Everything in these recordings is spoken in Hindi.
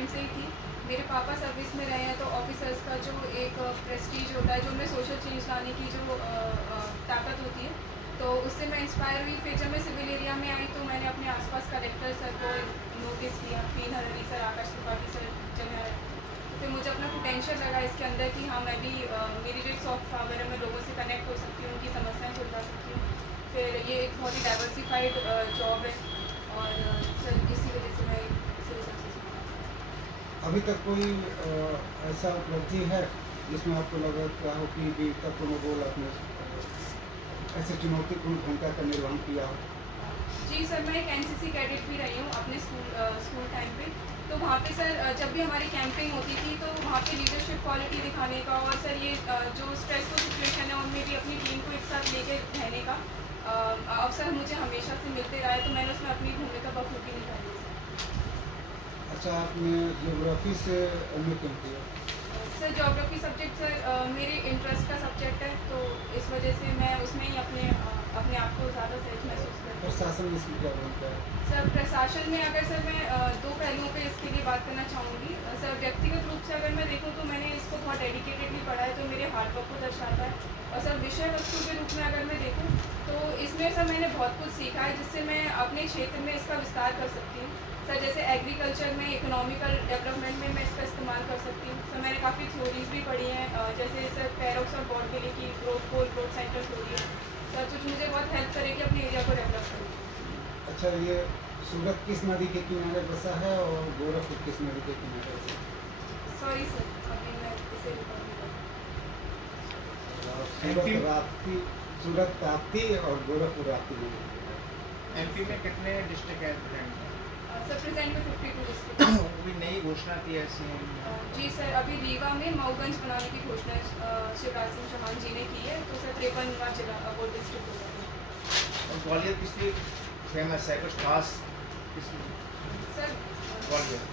टाइम से ही थी। मेरे पापा सर्विस में रहे हैं, तो ऑफिसर्स का जो एक प्रेस्टीज होता है, जो उनमें सोशल चेंज लाने की जो ताकत होती है, तो उससे मैं इंस्पायर हुई। फिर जब मैं सिविल एरिया में आई तो मैंने अपने आसपास कलेक्टर सर को नोटिस किया, feel हररी sir, Akash Tripathi sir जब मैं फिर मुझे अपना पोटेंशियल लगा इसके अंदर कि हाँ, मैं भी मेरी जो एक सॉफ्ट पावर है, मैं लोगों से कनेक्ट हो सकती हूँ, उनकी समस्याएं सुलझा सकती हूँ। फिर ये एक बहुत ही डाइवर्सिफाइड जॉब है, और सर इसी वजह से मैं सिविल सर्विसेज में आना चाहती अभी तक कोई ऐसा उपलब्धि है जिसमें आपको लगा क्या हो कि वीरता प्रोमोबोल आपने ऐसे चुनौतीपूर्ण भूमिका का निर्वहन किया हो? जी सर, मैं एक एनसीसी कैडेट भी रही हूँ अपने स्कूल टाइम पे। तो वहाँ पे सर जब भी हमारी कैंपिंग होती थी, तो वहाँ पे लीडरशिप क्वालिटी दिखाने का, और सर ये जो स्ट्रेसफुल सिचुएशन है उनमें भी अपनी टीम को एक साथ लेके रहने का अवसर मुझे हमेशा से मिलते रहा है, तो मैंने उसमें अपनी भूमिका बखूबी निभाई है सर। अच्छा, आपने ज्योग्राफी से एमए क्यों किया? सर ज्योग्राफी सब्जेक्ट सर मेरे इंटरेस्ट का सब्जेक्ट है, तो इस वजह से मैं उसमें ही अपने आप को ज़्यादा सेफ महसूस करती हूँ। प्रशासन में इसकी क्या भूमिका है? सर प्रशासन में अगर सर मैं दो पहलुओं पे इसके लिए बात करना चाहूँगी। सर व्यक्तिगत रूप से अगर मैं देखूँ तो मैंने इसको बहुत डेडिकेटेडली पढ़ा है, तो मेरे हार्डवर्क को दर्शाता है। और सर विषय वस्तु के रूप में अगर मैं देखूँ तो इसमें सर मैंने बहुत कुछ सीखा है, जिससे मैं अपने क्षेत्र में इसका विस्तार कर सकती हूँ। सर जैसे एग्रीकल्चर में, इकोनॉमिकल डेवलपमेंट में मैं इसका इस्तेमाल कर सकती हूँ। सर मैंने काफ़ी थ्योरीज भी पढ़ी हैं, जैसे सर पैरोक्स और बॉर्डबिली की ग्रोथ गोल ग्रोथ सेंटर थ्योरी है सर, कुछ मुझे बहुत हेल्प करेगी अपने एरिया को डेवलप करने में। अच्छा, ये सूरत किस नदी के किनारे बसा है और गोरखपुर किस नदी के किनारे बसा है? सॉरी सर, अभी मैं इसे रिकॉर्ड नहीं कर सूरत राप्ती, सूरत ताप्ती और गोरखपुर राप्ती नदी के किनारे। एमपी में कितने डिस्ट्रिक्ट है प्रेजेंट? सर प्रेजेंट में 52 डिस्ट्रिक्ट। अभी नई घोषणा की है सीएम। जी सर, अभी रीवा में मऊगंज बनाने की घोषणा शिवराज सिंह चौहान जी ने की है, तो सर 53वां जिला वो डिस्ट्रिक्ट हो जाएगा। और ग्वालियर किसलिए फेमस है, कुछ खास किसलिए सर ग्वालियर?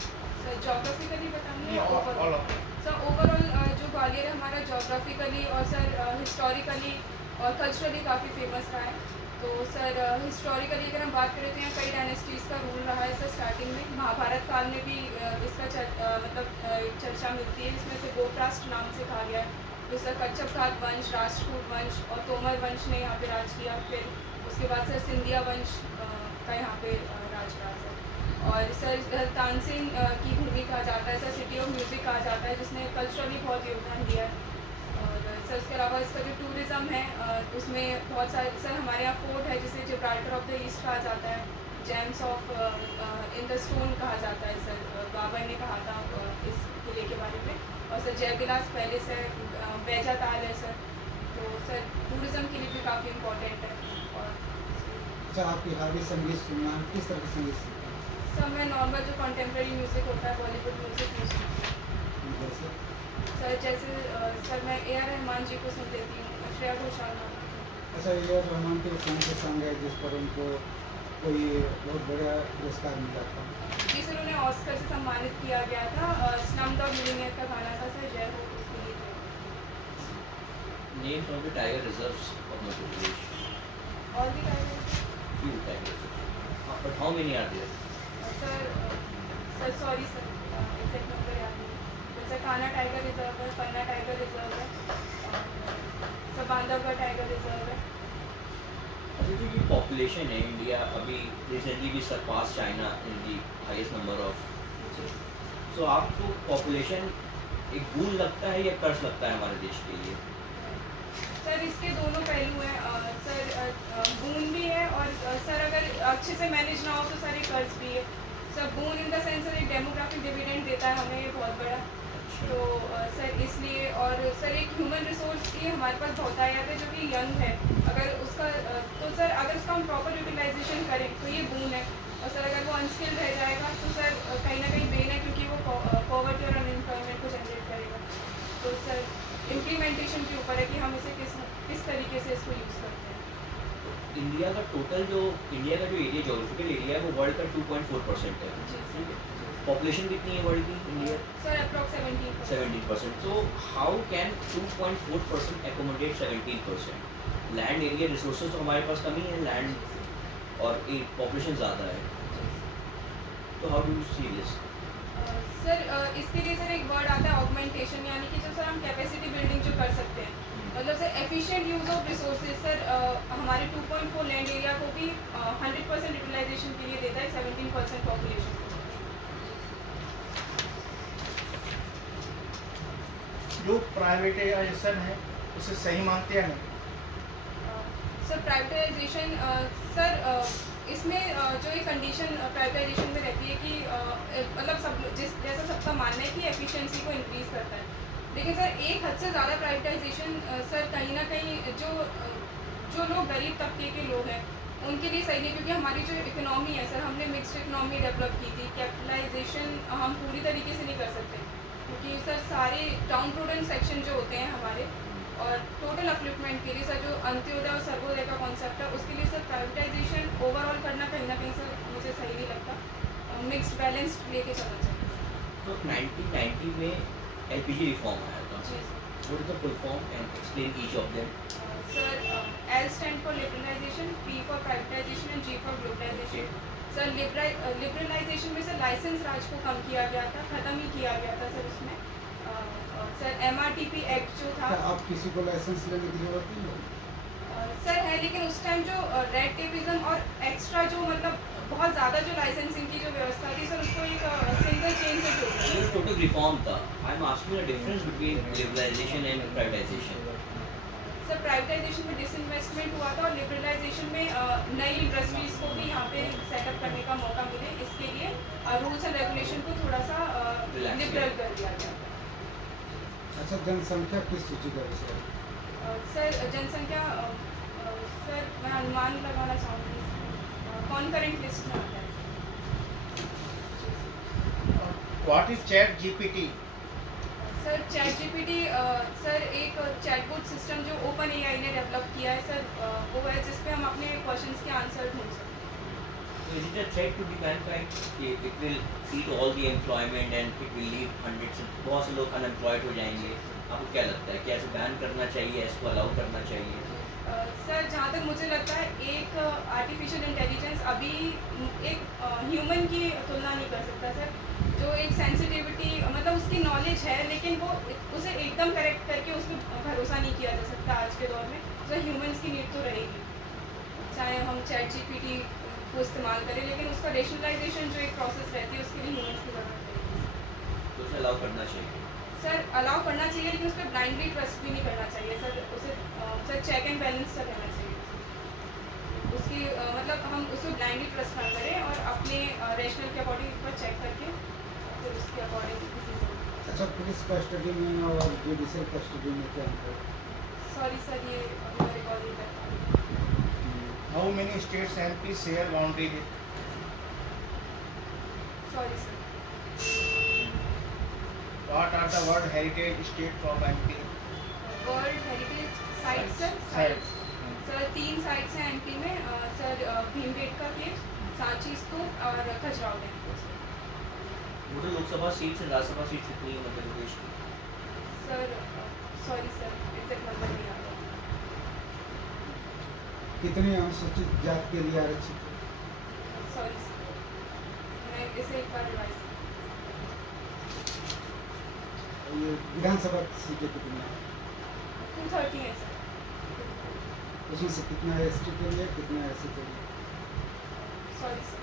सर जोग्राफिकली बतानी है all overall? Of sir overall जो ग्वालियर है हमारा जोग्राफिकली और सर हिस्टोरिकली और कल्चरली काफ़ी फेमस रहा है। तो सर हिस्टोरिकली अगर हम बात करें तो यहाँ कई डायनेस्टीज़ का रूल रहा है सर। स्टार्टिंग में महाभारत काल में भी इसका एक चर्चा मिलती है, जिसमें से गोपराष्ट्र नाम से कहा गया है। तो सर कच्छप घाट वंश, राष्ट्रकूट वंश और तोमर वंश ने यहाँ पे राज किया। फिर उसके बाद सर सिंधिया वंश का यहाँ पे राज रहा सर। और सर तानसेन की भूमि कहा जाता है सर, सिटी ऑफ म्यूज़िक कहा जाता है, जिसने कल्चरली बहुत योगदान दिया है। और सर उसके अलावा इसका जो टूरिज़्म है उसमें बहुत सारे सर हमारे यहाँ फोर्ट है, जिसे जिब्राल्टर ऑफ द ईस्ट कहा जाता है, James of in the stone कहा जाता है सर। बाबर ने कहा था इस किले के बारे में। और सर जयविलास पैलेस है, बैजा ताल है सर। तो सर टूरिज़्म के लिए भी काफ़ी इम्पोर्टेंट है। और अच्छा, आप बिहारी संगीत सुनना है, किस तरह के संगीत सुनते हैं? सर मैं नॉर्मल जो कंटेम्प्रेरी म्यूज़िक होता है, बॉलीवुड म्यूज़िक यूज़ करती हूँ। जैसे सर जैसे सर मैं ए आर रहमान जी को सुन लेती हूँ, श्रेया घोषाल नाम की। अच्छा, ये आर रहमान के कौन से सॉन्ग है जिस पर उनको कोई बहुत बड़ा पुरस्कार मिला था? जी सर, उन्हें ऑस्कर से सम्मानित किया गया था। स्लमडॉग मिलियनेयर का गाना था सर, जय हो उसके लिए। Name some of the tiger reserves of Madhya Pradesh. और भी गाने Few tiger reserves. But how many are there? Sir sorry sir, exact number याद नहीं। जैसे कान्हा टाइगर रिजर्व है, पन्ना टाइगर रिजर्व है, और सर बांधवगढ़ टाइगर रिजर्व है। अच्छा, जो ये पॉपुलेशन है इंडिया अभी रिसेंटली भी surpass China in the highest number of. So आपको पॉपुलेशन एक गुण लगता है या कर्ज लगता है हमारे देश के लिए? सर इसके दोनों पहलू हैं सर, बून भी है, और सर अगर अच्छे से मैनेज ना हो तो सर एक कर्ज भी है sir. Boon in the sense sir एक डेमोग्राफिक डिविडेंड देता है हमें, ये बहुत बड़ा। तो सर इसलिए, और सर एक ह्यूमन रिसोर्स की हमारे पास बहुतायत है जो कि यंग है। अगर उसका तो सर अगर उसका हम प्रॉपर यूटिलाइजेशन करें तो ये बून है। और सर अगर वो अनस्किल्ड रह जाएगा तो सर कहीं ना कहीं बेन है, क्योंकि वो पॉवर्टी और अनएम्प्लॉयमेंट को जनरेट करेगा। तो सर इम्प्लीमेंटेशन के ऊपर है कि हम इसे किस तरीके से इसको यूज़ करते हैं। इंडिया का टोटल जो इंडिया का जो एरिया जोग्राफिकल एरिया है वो वर्ल्ड का 2.4% है। जी सर। पॉपुलेशन कितनी है वर्ल्ड की India? Sir approx 17%। 17%. So how can 2.4% accommodate 17%? Land area resources तो हमारे पास कमी है, लैंड और एक पॉपुलेशन ज़्यादा है, तो how do you see this? Sir इसके लिए सर एक वर्ड आता है ऑगमेंटेशन, यानी कि जो सर हम कैपेसिटी बिल्डिंग जो कर सकते हैं, मतलब sir efficient use of resources. Sir हमारे 2.4 लैंड एरिया को भी 100% यूटिलाइजेशन के लिए देता है 17% पॉपुलेशन को। जो प्राइवेटाइजेशन है उसे सही मानते हैं नहीं? सर प्राइवेटाइजेशन इसमें जो एक कंडीशन प्राइवेटाइजेशन में रहती है कि मतलब सब जैसा सबका मानना है कि एफिशिएंसी को इंक्रीज़ करता है, लेकिन सर एक हद से ज़्यादा प्राइवेटाइजेशन सर कहीं ना कहीं जो लोग गरीब तबके के लोग हैं उनके लिए सही नहीं, क्योंकि हमारी जो इकोनॉमी है सर, हमने मिक्स्ड इकोनॉमी डेवलप की थी। कैपिटलाइजेशन हम पूरी तरीके से नहीं कर सकते, क्योंकि सर सारे डाउन टोडन सेक्शन जो होते हैं हमारे, और टोटल अपलिफ्टमेंट के लिए सर जो अंत्योदय और सर्वोदय का कॉन्सेप्ट है उसके लिए सर प्राइवेटाइजेशन ओवरऑल करना कहीं ना कहीं सर मुझे सही नहीं लगता। मिक्स्ड बैलेंस लेके चलना चाहिए। तो 1990 में एलपीजी रिफॉर्म आया था। जी sir. What is the full form and explain each of them. Sir L stand for liberalisation, P for privatisation and G for globalisation. Sir liberalisation में सर लाइसेंस राज को कम किया गया था, ख़त्म ही किया गया था सर उसमें। सर MRTP एक्ट जो था, क्या आप किसी को लाइसेंस लेने की जरूरत नहीं है? सर है, लेकिन उस टाइम जो रेड टेपिज्म और एक्स्ट्रा जो मतलब बहुत ज़्यादा जो लाइसेंसिंग की जो व्यवस्था थी सर, उसको एक सिंगल चेन से जोड़ दिया। ये टोटल रिफॉर्म था। I am asking the difference between liberalisation and privatisation. Sir privatisation में डिसइन्वेस्टमेंट हुआ था, और लिबरलाइजेशन में नई इंडस्ट्रीज़ को भी यहाँ पे सेटअप करने का मौका मिले, इसके लिए रूल्स एंड रेगुलेशन को थोड़ा सा Relax लिबरल कर दिया गया। अच्छा, जनसंख्या किस सूची का विषय है? सर जनसंख्या सर मैं अनुमान लगाना चाहूँगी कॉन्करेंट लिस्ट में आता है। What is chat GPT? Sir chat GPT sir एक चैटबॉट सिस्टम जो ओपन एआई ने डेवलप किया है सर, वो है जिस पे हम अपने क्वेश्चंस के आंसर ढूंढ सकते हैं। Is it a threat to the mankind? It will eat all the employment and it will leave hundreds of बहुत से लोग unemployed हो जाएंगे। आपको क्या लगता है, क्या इसे बैन करना चाहिए, इसको अलाउ करना चाहिए? सर जहाँ तक मुझे लगता है, एक आर्टिफिशियल इंटेलिजेंस अभी एक ह्यूमन की तुलना नहीं कर सकता सर। जो एक सेंसिटिविटी मतलब उसकी नॉलेज है, लेकिन वो उसे एकदम करेक्ट करके उस पर भरोसा नहीं किया जा सकता आज के दौर में। तो ह्यूमंस की नीड तो रहेगी, चाहे हम चैट जीपीटी को इस्तेमाल करें, लेकिन उसका रेशनलाइजेशन जो एक प्रोसेस रहती है उसके लिए ह्यूमंस की ज़रूरत पड़ेगी। तो उसे अलाउ करना चाहिए। सर अलाउ करना चाहिए, लेकिन उस पर ब्लाइंडली ट्रस्ट भी नहीं करना चाहिए सर। उसे sir check and balance sir रहना चाहिए उसकी मतलब हम उसको ब्लाइंडली ट्रस्ट ना करें और अपने रेशनल के अकॉर्डिंग एक बार चेक करके फिर उसके अकॉर्डिंग डिसीजन। अच्छा, पुलिस कस्टडी में और जुडिशियल कस्टडी में क्या अंतर है? सॉरी सर, ये मैं रिकॉर्ड नहीं कर पा रही। How many states MP share boundary with? Sorry sir. What are the world heritage state from MP? World heritage site sir, Sites. Sir 3 sites हैं एमपी में सर, भीमबेटका केव, सांची स्तूप और Khajuraho temple. Total Lok Sabha seats और राज्यसभा सीट्स कितनी है मध्य प्रदेश की? Sir sorry sir, exact number नहीं आ रहा। कितने अनुसूचित जाति के लिए आरक्षित है? सॉरी सर, मैं इसे एक बार रिवाइज। ये विधानसभा सीटें कितनी है? 230 है सर। उसमें से कितना एसटी के लिए, कितना एससी के लिए? सॉरी सर,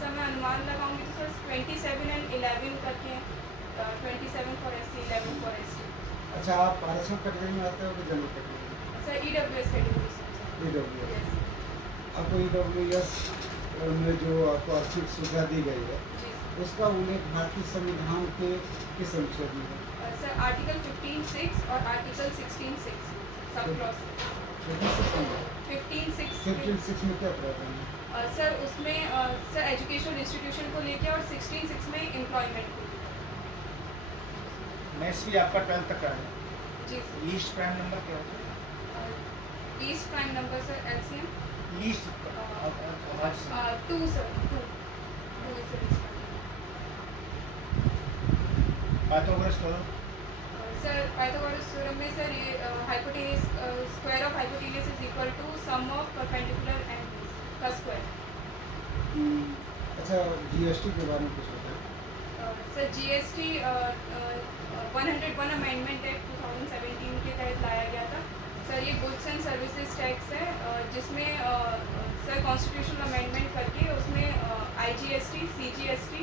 सर मैं अनुमान लगाऊंगी तो सर 27 एंड 11 करके 27 फॉर एससी, 11 फॉर एसटी। अच्छा, आप आरक्षण कैटेगरी में आते हो कि जनरल कैटेगरी में? सर ईडब्ल्यूएस कैटेगरी से। ईडब्ल्यूएस। आपको ईडब्ल्यूएस में जो आपको आर्थिक सुविधा दी गई है, जी उसका उल्लेख भारतीय संविधान के किस अनुच्छेद में है? सर आर्टिकल 15(6) और आर्टिकल 16(6) सब क्लॉज। 15(6) 15(6) में क्या प्रावधान है? सर उसमें सर एजुकेशनल इंस्टीट्यूशन को लेके, और 16(6) में एम्प्लॉयमेंट को लेके। नेक्स्ट भी आपका 12th तक का है। जी सर। लीस्ट प्राइम नंबर क्या होता है? Least prime number sir LCM least 2 sir, 2 is the least prime number। Pythagoras theorem? Sir Pythagoras theorem में सर ये hypotenuse square of hypotenuse is equal to sum of perpendicular angles का स्क्वायर। अच्छा, जीएसटी के बारे में कुछ बताएं। सर GST 101 अमेंडमेंट एक्ट 2017 के तहत लाया गया था। सर ये गुड्स एंड सर्विसेज टैक्स है, जिसमें सर कॉन्स्टिट्यूशनल अमेंडमेंट करके उसमें IGST, CGST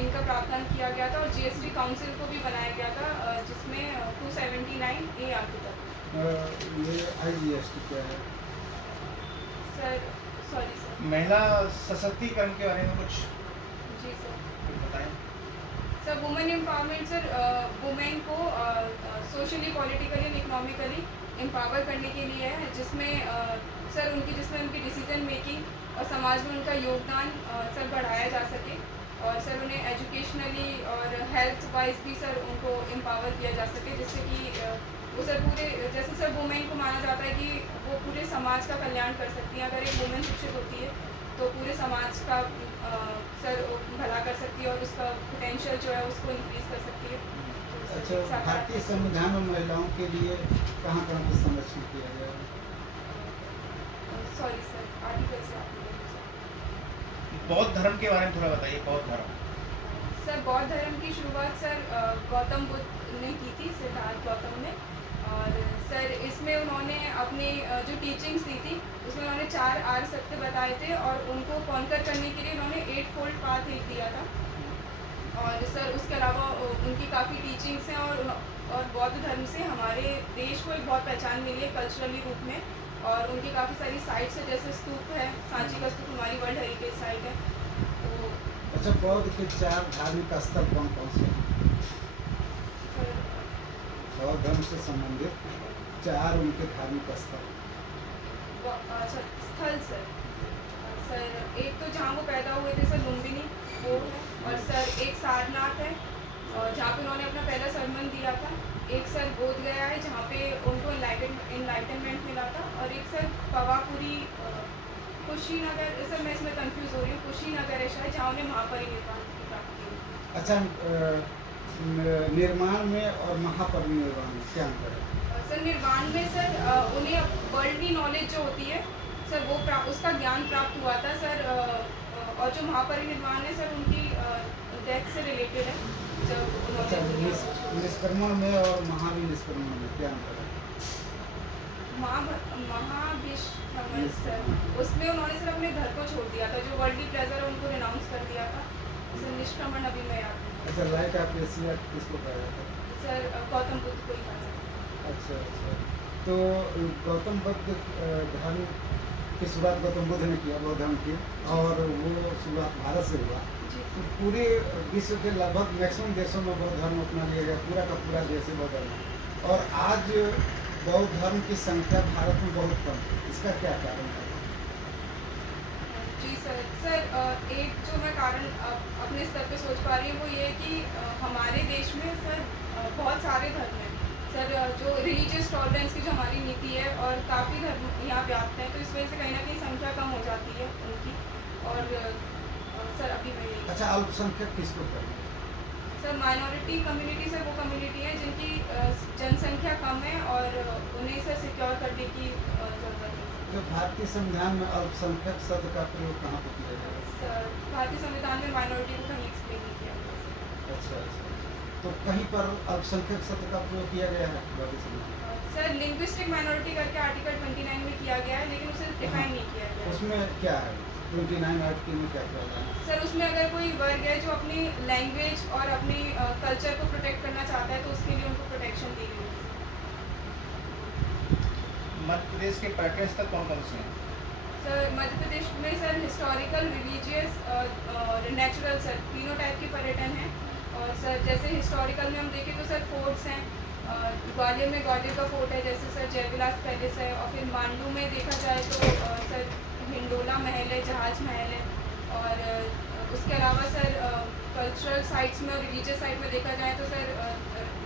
इनका प्रावधान किया गया था और GST काउंसिल को भी बनाया गया था, जिसमें 279A आर्टिकल। ये IGST क्या है? Sir sorry sir. महिला सशक्तिकरण के बारे में कुछ जी सर। बताएं। Sir women empowerment sir women को socially, politically and economically empower करने के लिए है, जिसमें सर जिसमें उनकी डिसीजन मेकिंग और समाज में उनका योगदान सर बढ़ाया जा सके, और सर उन्हें एजुकेशनली और हेल्थ वाइज भी सर उनको एम्पावर किया जा सके, जिससे कि वो सर पूरे, जैसे सर वुमेन को माना जाता है कि वो पूरे समाज का कल्याण कर सकती हैं। अगर एक वुमेन शिक्षित होती है तो पूरे समाज का सर भला कर सकती है और उसका पोटेंशियल जो है उसको इंक्रीज कर सकती है। तो सर अच्छा, भारतीय संविधान में महिलाओं के लिए कहाँ कहाँ पर संरक्षण किया गया है? सॉरी सर, आर्टिकल से आप बोलिए सर। बौद्ध धर्म के बारे में थोड़ा बताइए। बौद्ध धर्म सर बौद्ध धर्म की शुरुआत सर गौतम बुद्ध ने की थी, सिद्धार्थ गौतम ने। और सर इसमें उन्होंने अपनी जो टीचिंग्स दी थी उसमें उन्होंने 4 आर्य सत्य बताए थे, और उनको कॉन्कर करने के लिए उन्होंने 8 फोल्ड पाथ एक दिया था। और सर उसके अलावा उनकी काफ़ी टीचिंग्स हैं, और बौद्ध धर्म से हमारे देश को एक बहुत पहचान मिली है कल्चरली रूप में। और उनकी काफ़ी सारी साइट्स है, जैसे स्तूप है, सांची का स्तूप हमारी वर्ल्ड हेरिटेज साइट है। तो अच्छा, बौद्ध के 4 धार्मिक स्थल कौन कौन से हैं? सर बौद्ध धर्म से संबंधित 4 उनके धार्मिक स्थल। अच्छा स्थल सर, सर एक तो जहाँ वो पैदा हुए थे सर लुम्बिनी, वो है। और सर एक सारनाथ है, और जहाँ पे उन्होंने अपना पहला सरमन दिया था। एक सर बोध गया है, जहाँ पे उनको इनलाइटनमेंट मिला था। और एक सर पवापुरी, कुशीनगर, सर मैं इसमें कंफ्यूज हो रही हूँ, कुशीनगर है शायद, जहाँ उन्हें महापरिनिर्वाण की प्राप्ति हुई। अच्छा, निर्माण में और महापरिनिर्वाण में क्या अंतर है? सर निर्वाण में सर उन्हें वर्ल्डली नॉलेज जो होती है सर वो उसका ज्ञान प्राप्त हुआ था सर। और जो महापरिनिर्वाण है सर उनकी डेथ से रिलेटेड है, जब अच्छा, उन्होंने निष्क्रमण में और महाविनिष्क्रमण में क्या अंतर है? महाभिष्क्रमण सर, उसमें उन्होंने सर अपने घर को छोड़ दिया था, जो वर्ल्डली प्लेजर है उनको रिनाउंस कर दिया था। सर निष्क्रमण अभी मैं याद नहीं। अच्छा, लाइट ऑफ एशिया किसको कहा जाता है? सर गौतम बुद्ध को ही कहा जाता है। अच्छा अच्छा, तो गौतम बुद्ध धर्म की शुरुआत गौतम बुद्ध ने किया, बौद्ध धर्म की, और वो शुरुआत भारत से हुआ। जी तो पूरे विश्व के लगभग मैक्सिमम देशों में बौद्ध धर्म अपना लिया गया, पूरा का पूरा देश है बौद्ध धर्म। और आज बौद्ध धर्म की संख्या भारत में बहुत कम है, इसका क्या कारण है? जी सर, सर एक जो मैं कारण अपने स्तर पे सोच पा रही हूँ वो ये है कि हमारे देश में सर बहुत सारे धर्म हैं सर, जो रिलीजियस टॉलरेंस की जो हमारी नीति है, और काफ़ी धर्म यहाँ व्याप्त हैं, तो इस वजह से कहीं ना कहीं संख्या कम हो जाती है उनकी। और सर अभी मैं यही- अच्छा, अल्पसंख्यक किसको कहते हैं? सर माइनॉरिटी कम्युनिटी सर वो कम्युनिटी है जिनकी जनसंख्या कम है, और उन्हें सर सिक्योर करने की ज़रूरत है। जो भारतीय संविधान में अल्पसंख्यक शब्द का प्रयोग कहाँ पर किया गया है? सर भारतीय संविधान में माइनॉरिटी को कहीं एक्सप्लेन नहीं किया गया सर। अच्छा अच्छा, तो कहीं पर अल्पसंख्यक शब्द का प्रयोग किया गया है भारतीय संविधान? सर लिंग्विस्टिक माइनॉरिटी करके आर्टिकल 29 में किया गया है, लेकिन उसे डिफाइन नहीं किया गया है। उसमें क्या है 29 आर्टिकल में क्या क्या है? सर उसमें अगर कोई वर्ग है जो अपनी लैंग्वेज और अपनी कल्चर को प्रोटेक्ट करना चाहता है तो उसके लिए उनको प्रोटेक्शन दी गई है। मध्य प्रदेश के पर्यटन स्थल कौन कौन से हैं? सर मध्य प्रदेश में सर हिस्टोरिकल, रिलीजियस और नेचुरल सर तीनों टाइप के पर्यटन हैं। और सर जैसे हिस्टोरिकल में हम देखें तो सर फोर्ट्स हैं, ग्वालियर में ग्वालियर का फोर्ट है, जैसे सर जयविलास पैलेस है। और फिर मांडू में देखा जाए तो सर हिंडोला महल है, जहाज महल है। और उसके अलावा सर कल्चरल साइट्स में और रिलीजियस साइट में देखा जाए तो सर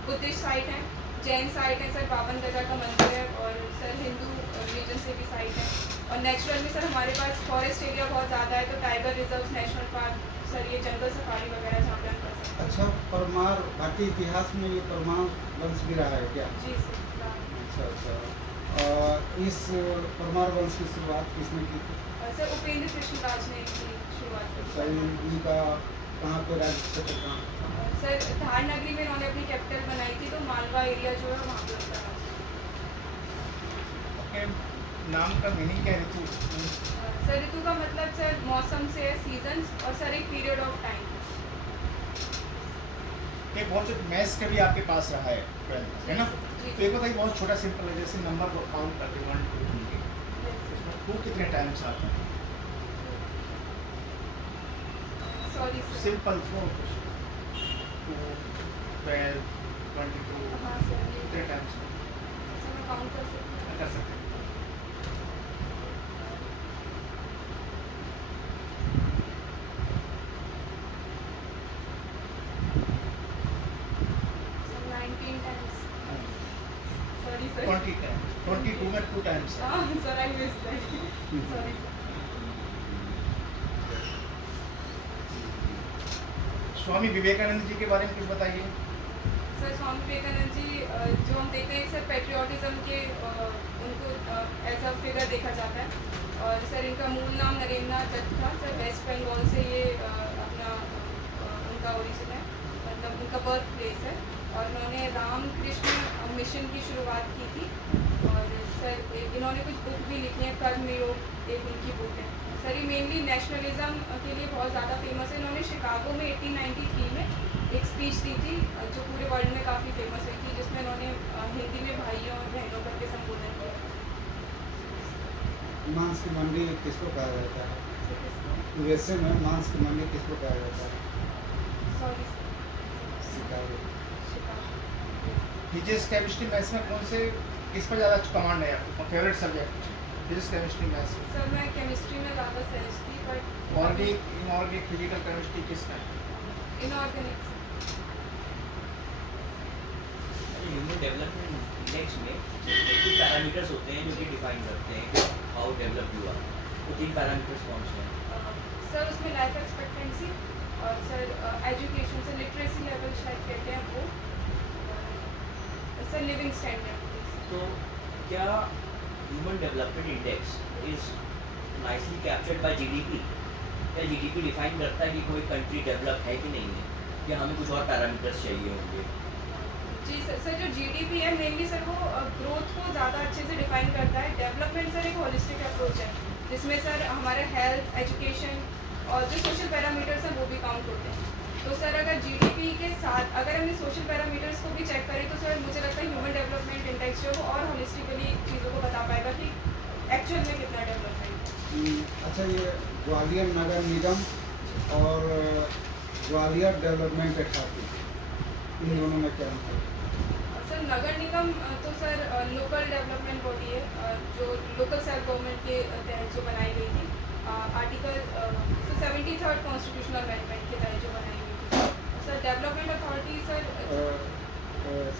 बुद्धिस्ट साइट है, जैन साइट है सर, बावन गजा का मंदिर है। और सर हिंदू रिलीजन से भी साइट है। और नेचुरल में सर हमारे पास फॉरेस्ट एरिया बहुत ज़्यादा है, तो tiger reserve, national park, sir ये जंगल सफारी वगैरह जहाँ पे हम कर सकते हैं। अच्छा, परमार भारतीय इतिहास में ये परमार वंश भी रहा है क्या? जी सर। अच्छा अच्छा, इस परमार वंश की शुरुआत किसने की थी? सर उपेंद्र कृष्ण राज ने इसकी शुरुआत की सही, थी। इनका कहाँ पे राज्य क्षेत्र कहाँ? सर धार नगरी में इन्होंने अपनी कैपिटल बनाई थी, तो मालवा एरिया जो है वहाँ पे होता है। आपके नाम का मीनिंग क्या है ऋतु? सर ऋतु का मतलब सर मौसम से है, सीजन्स, और सर एक पीरियड ऑफ टाइम। एक बहुत जो मैथ्स का भी आपके पास रहा है 12th, है ना? जी। तो एक बताइए, बहुत छोटा सिंपल है, जैसे नंबर को काउंट करके 1 2 3 इसमें 2 कितने टाइम्स आते हैं? Sorry sir. सिंपल 4 2 12 22 हाँ सर, ये कितने टाइम्स सर मैं काउंट कर सकती हूँ। कर सकते हैं? Sir 19 times. Sorry sir. 20 times, 22 में 2 टाइम्स है। हाँ sir, I miss that. Sorry sir. Swami Vivekananda ji के बारे में कुछ बताइए। सर स्वामी विवेकानंद जी जो हम देखते हैं सर पेट्रियाटिज्म के उनको एज अ फिगर देखा जाता है, और सर इनका मूल नाम नरेंद्रनाथ दत्त था। सर वेस्ट बंगाल से ये अपना उनका ओरिजिन है, मतलब उनका बर्थ प्लेस है, और इन्होंने रामकृष्ण मिशन की शुरुआत की थी। और सर इन्होंने कुछ बुक भी लिखी हैं, कर्मयोग एक उनकी बुक है। सर ये मेनली नेशनलिज्म के लिए बहुत ज़्यादा फेमस है। इन्होंने शिकागो में 1893 में एक स्पीच दी थी जो पूरे वर्ल्ड में काफ़ी फेमस हुई थी, जिसमें इन्होंने हिंदी में भाइयों और बहनों करके संबोधन किया। मांस की मंडी किसको कहा जाता है? यूएसए में मांस की मंडी किसको कहा जाता है? Sorry Chicago. Physics chemistry maths में कौन से किस पर ज़्यादा कमांड है आपको, favourite subject? Physics chemistry maths में सर मैं केमिस्ट्री में ज़्यादा सहज थी, but organic inorganic physical chemistry किसका है? इनऑर्गेनिक्स। ह्यूमन डेवलपमेंट इंडेक्स में कुछ पैरामीटर्स होते हैं जो कि डिफाइन करते हैं कि हाउ डेवलप यू आर। तो 3 पैरामीटर्स कौन से हैं? सर उसमें लाइफ एक्सपेक्टेंसी, और सर एजुकेशन से लिटरेसी लेवल शायद कहते हैं वो, और सर लिविंग स्टैंडर्ड। तो क्या human development index is nicely captured by GDP? क्या जीडीपी डिफाइन करता है कि कोई कंट्री डेवलप है कि नहीं है, या हमें कुछ और पैरामीटर्स चाहिए होंगे? जी सर, सर जो जीडीपी है मेनली सर वो ग्रोथ को ज़्यादा अच्छे से डिफाइन करता है। डेवलपमेंट सर एक होलिस्टिक अप्रोच है, जिसमें सर हमारे हेल्थ, एजुकेशन और जो सोशल पैरामीटर्स हैं वो भी काउंट होते हैं। तो सर अगर जीडीपी के साथ अगर हमने सोशल पैरामीटर्स को भी चेक करें, तो सर मुझे लगता है ह्यूमन डेवलपमेंट इंडेक्स जो है वो और होलिस्टिकली चीज़ों को बता पाएगा कि एक्चुअल में कितना डेवलपमेंट है। अच्छा, ये ग्वालियर नगर निगम और ग्वालियर डेवलपमेंट अथॉरिटी, इन दोनों में क्या अंतर है? सर नगर निगम तो सर लोकल डेवलपमेंट बॉडी है, जो लोकल सेल्फ गवर्नमेंट के तहत जो बनाई गई थी, आर्टिकल 73rd कॉन्स्टिट्यूशनल अमेंडमेंट के तहत जो बनाई गई थी। Sir development authority sir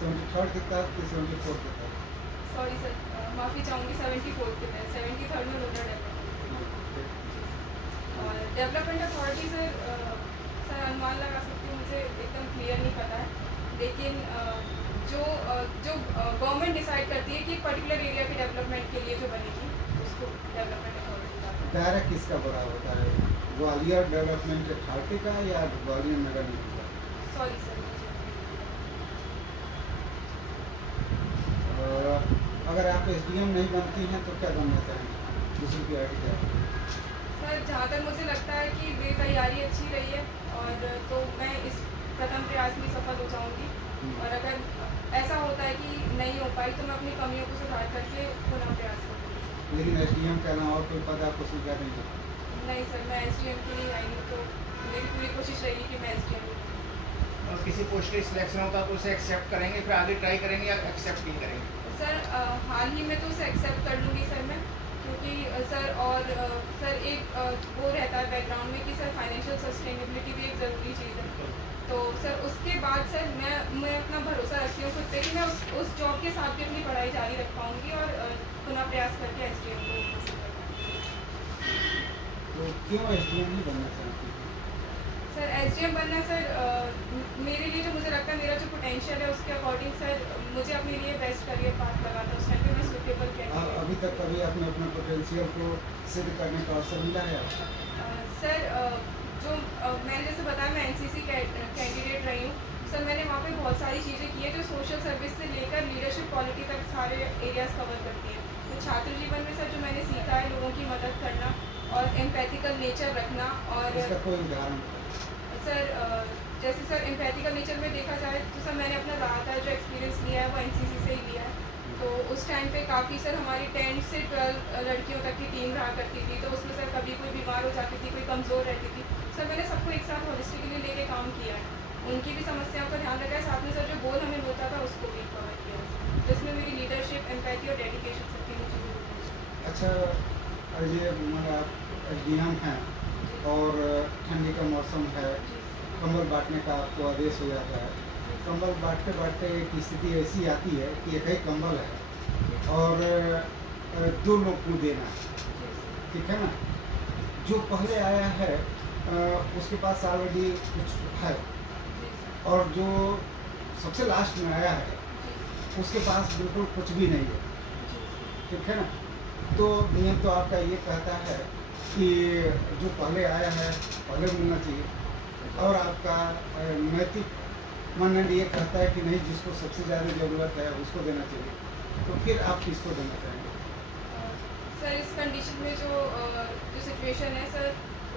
73rd के तहत कि 74 के तहत? सॉरी सर, माफ़ी चाहूँगी, 74th के तहत, 73rd में रूरल डेवलपमेंट। और डेवलपमेंट अथॉरिटी सर अनुमान लगा सकती हूँ, मुझे एकदम क्लियर नहीं पता है, लेकिन जो गवर्नमेंट डिसाइड करती है कि एक पर्टिकुलर एरिया के डेवलपमेंट के लिए जो बनेगी उसको डेवलपमेंट अथॉरिटी का। दायरा किसका बड़ा होता है, ग्वालियर डेवलपमेंट अथॉरिटी का या ग्वालियर नगर निगम का? सॉरी सर, अगर आप एसडीएम नहीं बनती हैं तो क्या बनना चाहेंगे, दूसरी प्रायोरिटी क्या है? सर जहाँ तक मुझे लगता है कि मेरी तैयारी अच्छी रही है, और तो मैं इस प्रथम प्रयास में सफल हो जाऊँगी। और अगर ऐसा होता है कि नहीं हो पाई तो मैं अपनी कमियों को सुधार करके पुनः प्रयास करूँगी। लेकिन एसडीएम के अलावा और कोई पद आपको स्वीकार नहीं है? नहीं सर, मैं एसडीएम के लिए आई हूँ, तो मेरी पूरी कोशिश रहेगी कि मैं एसडीएम और किसी पोस्ट के सिलेक्शन होता है तो उसे एक्सेप्ट करेंगे, फिर आगे ट्राई करेंगे या एक्सेप्ट नहीं करेंगे? सर हाल ही में तो उसे एक्सेप्ट कर लूँगी सर मैं, क्योंकि सर और सर एक वो रहता है बैकग्राउंड में कि सर फाइनेंशियल सस्टेनेबिलिटी भी एक ज़रूरी चीज़ है। तो सर उसके बाद सर मैं अपना भरोसा रखती हूँ खुद पे कि मैं उस जॉब के साथ भी अपनी पढ़ाई जारी रख पाऊँगी, और पुनः प्रयास करके एसडीएम को हासिल कर पाऊँगी। तो क्यों एसडीएम नहीं बनना चाहती? सर एसडीएम बनना सर मेरे लिए जो मुझे लगता है मेरा जो पोटेंशियल है उसके अकॉर्डिंग सर मुझे अपने लिए बेस्ट करियर पाथ लगा था, उस टाइम पे मैं सुटेबल कैंडिडेट। अभी तक कभी आपने अपने पोटेंशियल को सिद्ध करने का अवसर मिला है आपको? सर जो मैंने जैसे बताया मैं एनसीसी कैंडिडेट रही हूँ, बहुत सारी चीज़ें की है जो सोशल सर्विस से लेकर लीडरशिप क्वालिटी तक सारे एरियाज़ कवर करती है। तो छात्र जीवन में सर जो मैंने सीखा है लोगों की मदद करना और एम्पैथिकल नेचर रखना और इसका कोई उदाहरण बताइए। सर जैसे सर एम्पैथिकल नेचर में देखा जाए तो सर मैंने अपना ज़्यादातर जो एक्सपीरियंस लिया है वो एनसीसी से ही लिया है। तो उस टाइम पे काफ़ी सर हमारी 10 से 12 लड़कियों तक की टीम रहा करती थी, तो उसमें सर कभी कोई बीमार हो जाती थी, कोई कमज़ोर रहती थी, सर मैंने सबको एक साथ होलिस्टिकली लेके काम किया है, उनकी भी समस्याओं का ध्यान रखा है, साथ में सर जो गोल हमें मिलता था उसको भी कवर किया है, जिसमें मेरी लीडरशिप, एम्पैथी और डेडिकेशन सब तीनों चीज़ें होती हैं। अच्छा, ये मतलब एसडीएम हैं और ठंडी का मौसम है, जी कंबल बांटने का आपको आदेश हो जाता है। कंबल बांटते बांटते एक स्थिति ऐसी आती है कि एक ही कंबल है और 2 लोग को देना है, ठीक है ना। जो पहले आया है उसके पास ऑलरेडी कुछ है और जो सबसे लास्ट में आया है उसके पास बिल्कुल कुछ भी नहीं है, ठीक है ना। तो नियम तो आपका ये कहता है कि जो पहले आया है पहले मिलना चाहिए और आपका नैतिक मानदंड ये कहता है कि नहीं, जिसको सबसे ज़्यादा ज़रूरत है उसको देना चाहिए। तो फिर आप किसको देना चाहेंगे? सर इस कंडीशन में जो सिचुएशन है सर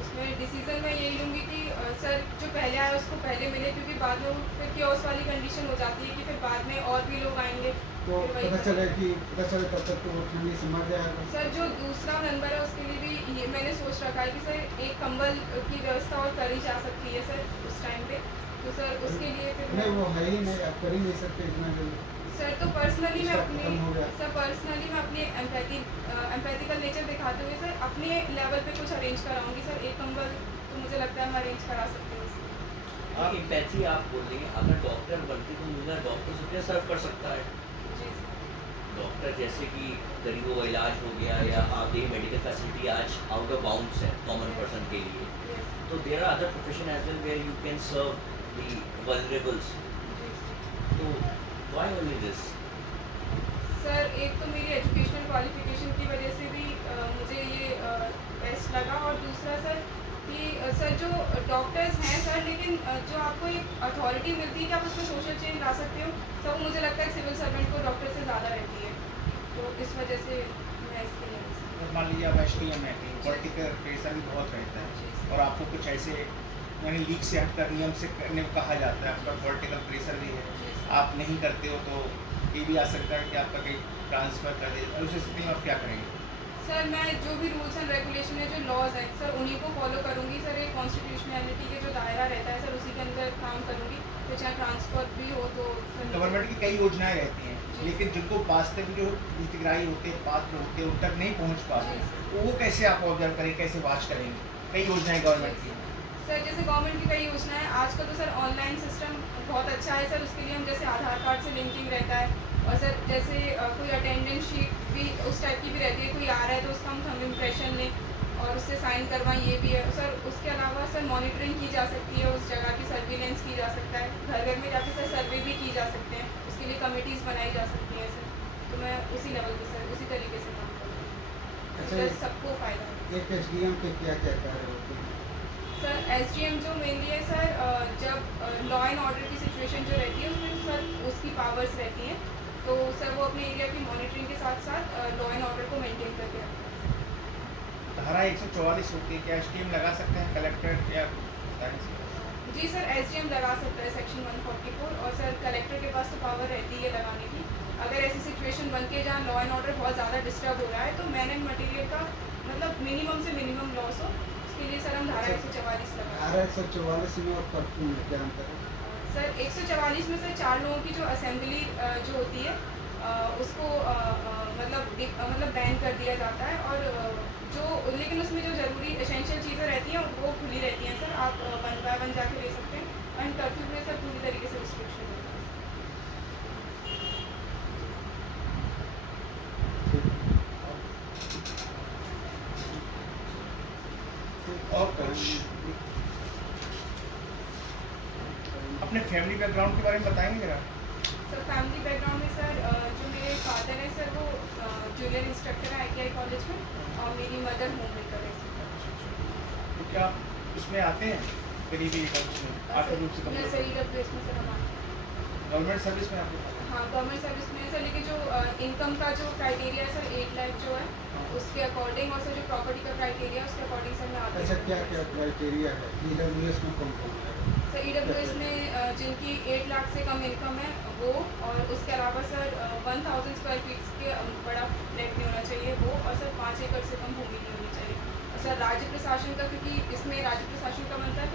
उसमें डिसीज़न मैं यही लूँगी कि सर जो पहले आया उसको पहले मिले, क्योंकि बाद में वो फिर क्योस वाली कंडीशन हो जाती है कि फिर बाद में और भी लोग आएंगे तो फिर वही पता चले तब तक तो वो ठंडी से मर जाएगा। सर जो दूसरा मेंबर है उसके लिए भी ये मैंने सोच रखा है कि सर एक कंबल की व्यवस्था और करी जा सकती है सर उस टाइम पे, तो सर उसके लिए फिर नहीं, वो है ही नहीं, आप कर ही नहीं सकते इतना जल्दी। सर तो पर्सनली मैं उसका अपनी खत्म हो गया। सर पर्सनली मैं अपनी एम्पैथिकल नेचर दिखाते हुए सर अपने लेवल पे कुछ अरेंज कराऊंगी सर, एक कंबल तो मुझे लगता है मैं अरेंज करा सकती हूँ इसमें। आप एम्पैथी आप बोल रही हैं, अगर डॉक्टर बनती तो मुझे डॉक्टर सबके सर्व कर सकता है। जी डॉक्टर जैसे कि गरीबों का इलाज हो गया या आप देखिए मेडिकल फैसिलिटी आज आउट ऑफ बाउंड्स है कॉमन पर्सन के लिए, यस तो there are other profession as well where you can serve the vulnerables, तो व्हाई ओनली दिस? सर एक तो मेरी एजुकेशनल क्वालिफिकेशन की वजह से भी मुझे ये बेस्ट लगा, और दूसरा सर कि सर जो डॉक्टर्स हैं सर, लेकिन जो आपको एक अथॉरिटी मिलती है कि आप उसमें सोशल चेंज ला सकते हो, सर वो मुझे लगता है सिविल सर्वेंट को डॉक्टर से ज़्यादा रहती है, तो इस वजह से मैं इसके लिए अगर मान लीजिए आप एसडीएम है, पॉलिटिकल प्रेशर भी बहुत रहता है और आपको कुछ ऐसे यानी लीग से हटकर नियम से करने को कहा जाता है, आपका पॉलिटिकल प्रेशर भी है, आप नहीं करते हो तो ये भी आ सकता है कि आपका कहीं ट्रांसफ़र कर दे, और उस स्थिति में आप क्या करेंगे? सर मैं जो भी रूल्स एंड रेगुलेशन है, जो लॉज हैं सर, उन्हीं को फॉलो करूँगी सर, एक कॉन्स्टिट्यूशनलिटी के जो दायरा रहता है सर उसी के अंदर काम करूँगी, तो चाहे ट्रांसफ़र भी हो तो गवर्नमेंट की कई योजनाएं रहती हैं, लेकिन जिनको वास्तविक जो हितग्राही होते हैं, पात्र होते हैं, उन तक नहीं पहुंच पाते, तो वो कैसे आप ऑब्जर्व करेंगे, कैसे वॉच करेंगे? कई योजनाएं गवर्नमेंट की। सर जैसे गवर्नमेंट की कई योजनाएं आजकल तो सर ऑनलाइन सिस्टम बहुत अच्छा है सर, उसके लिए हम जैसे आधार कार्ड से लिंकिंग रहता है, और सर जैसे कोई अटेंडेंस शीट भी उस टाइप की भी रहती है, कोई आ रहा है तो उसका हम थंब इम्प्रेशन लें और उससे साइन करवाएं, ये भी है सर। उसके अलावा सर मॉनिटरिंग की जा सकती है, उस जगह की सर्विलेंस की जा सकता है, घर घर में जाके सर सर्वे भी की जा सकते हैं, उसके लिए कमिटीज़ बनाई जा सकती हैं सर, तो मैं उसी लेवल पे सर उसी तरीके से काम करूँगी, अच्छा, सर सबको फ़ायदा है। एक एसडीएम के क्या क्या कार्य होते हैं? सर एसडीएम जो मेनली है सर, जब लॉ एंड ऑर्डर की सिचुएशन जो रहती है उसमें सर उसकी पावर्स रहती हैं, तो सर वो अपने एरिया की मॉनिटरिंग के साथ साथ लॉ एंड ऑर्डर को मेंटेन करके रखते हैं। धारा 144 होती है, क्या एसडीएम लगा सकते हैं कलेक्टर या जी सर एसडीएम लगा सकता है सेक्शन 144, और सर कलेक्टर के पास तो पावर रहती है लगाने की। अगर ऐसी सिचुएशन बनती है जहाँ लॉ एंड ऑर्डर बहुत ज़्यादा डिस्टर्ब हो रहा है, तो मैन एंड मटेरियल का मतलब मिनिमम से मिनिमम लॉस हो, उसके लिए सर हम धारा 144 लगाते हैं। धारा 144 में और कर्फ्यू में क्या अंतर है? सर 144 में सर 4 लोगों की जो असेंबली जो होती है उसको मतलब बैन कर दिया जाता है, और जो लेकिन उसमें जो ज़रूरी एसेंशियल चीज़ें रहती हैं वो खुली रहती हैं सर, आप 1 बाय 1 जाके ले सकते हैं, एंड कर्फ्यू में सर पूरी तरीके से रिस्ट्रिक्शन होता है। और कुछ अपने फैमिली बैकग्राउंड के बारे में बताएंगे जरा? सर फैमिली बैकग्राउंड में सर जो मेरे फादर हैं सर वो जूनियर इंस्ट्रक्टर हैं ITI कॉलेज में, और मेरी मदर होम मेकर है सर। तो क्या आप उसमें आते हैं करीबी में आर्थिक रूप से कमजोर? नर्सरी में सर हम आते हैं। गवर्नमेंट सर्विस में आपको पता हाँ गवर्नमेंट सर्विस में है सर, लेकिन जो इनकम का जो क्राइटेरिया है सर 8 लाख जो है उसके अकॉर्डिंग, और सर जो प्रॉपर्टी का क्राइटेरिया है उसके अकॉर्डिंग सर मैं आती अच्छा, क्या क्या क्राइटेरिया है EWS में कौन कौन है? सर EWS में जिनकी 8 लाख से कम इनकम है वो, और उसके अलावा सर 1000 स्क्वायर फीट के बड़ा फ्लैट नहीं होना चाहिए वो, और सर 5 एकड़ से कम भूमि नहीं होनी चाहिए। और सर राज्य प्रशासन का, क्योंकि इसमें राज्य प्रशासन का बनता है